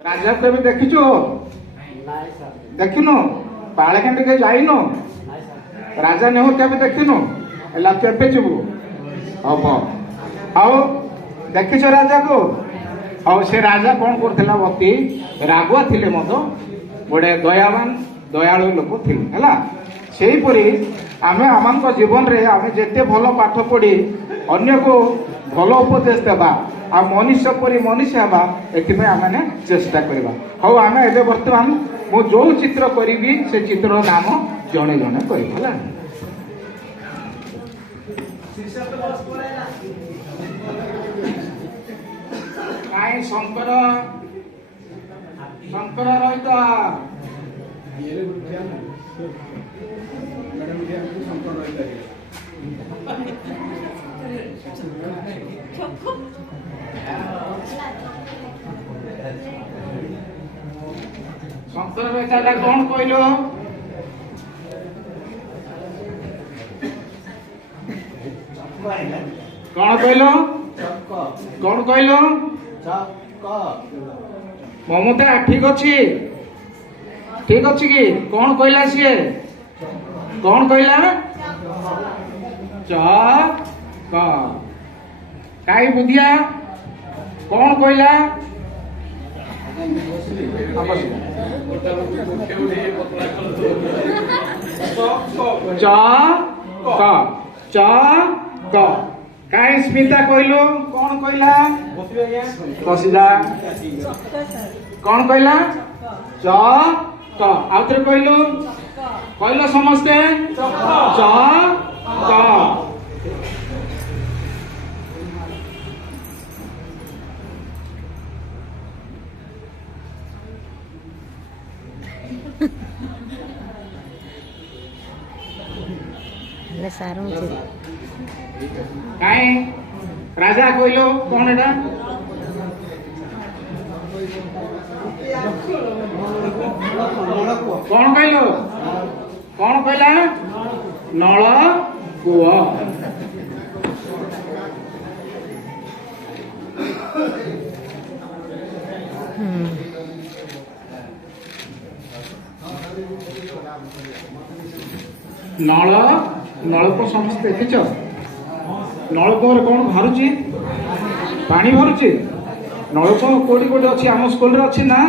राजा केवे देखिचु देखिनु बाळेखंड के जाइनु राजा नेहु केवे देखिनु एला केबे जिबु हबो आउ देखिचो राजा को आउ से राजा कोन करथिला बती रागुआ थिले मतो बडे दयावान दयाळु लोक थिले हला सेही परी आमे आमानक जीवन रे आमे जेते भलो पाठ पढी अन्य को भलो उपदेश देबा आ मनुष्य परी मनुष्य हवा एथिमे आमे चेष्टा करबा हो आमे एबे वर्तमान मो जो चित्र करिबी से चित्र नाम जणे जणे करबा हला काई शंकर शंकर रहित शंकर बेचारा कौन कहलो कौन कहलो कौन कहलो ममता ठीक अच्छी कि कौन कहला सी कौन कहला च काई बुधिया कौन कहला च काई स्मिता कहलु कौन कहला बसिदा कौन कहला च आउथरे कहलु कहलो समस्ते च काई राजा कहलो कौन एटा कौन कहलो कौन कहला नल कूଅ नल नलकूप समस्त देखिच नलकूप कौन भरुची पानी भरुची नलकूप कोटी कोटी अच्छी आम स्कूल रे अच्छी ना